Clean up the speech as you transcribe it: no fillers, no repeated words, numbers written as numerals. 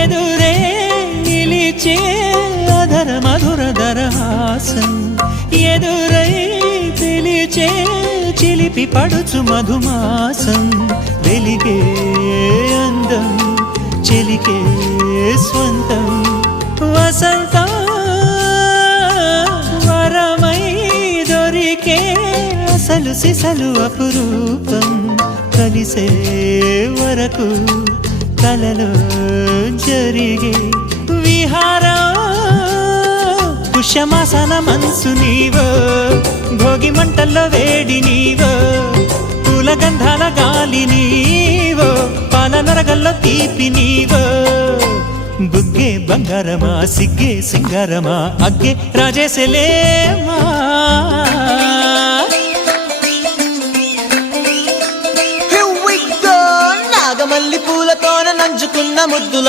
ఎదురే నిలిచే అధర మధుర దరహాసం ఎదురై పిలిచే చిలిపి పడుచు మధుమాసం వెలిగే అందం చెలికే స్వంతం వసంతం వరమై దొరికే అసలు సిసలు అపురూపం కలిసే వరకు కలలో జరిగే విహారం పుష్యమాసన మనసు నీవో భోగి మంటల్లో వేడి నీవో పూల గంధాల గాలి నీవో పాల నరగల్లో తీపి నీవో బుగ్గే బంగారమా సిగ్గే సింగారమా అగ్గే రాజేసలేమా నాగమల్లి పూలతోన నంచుకున్న ముద్దుల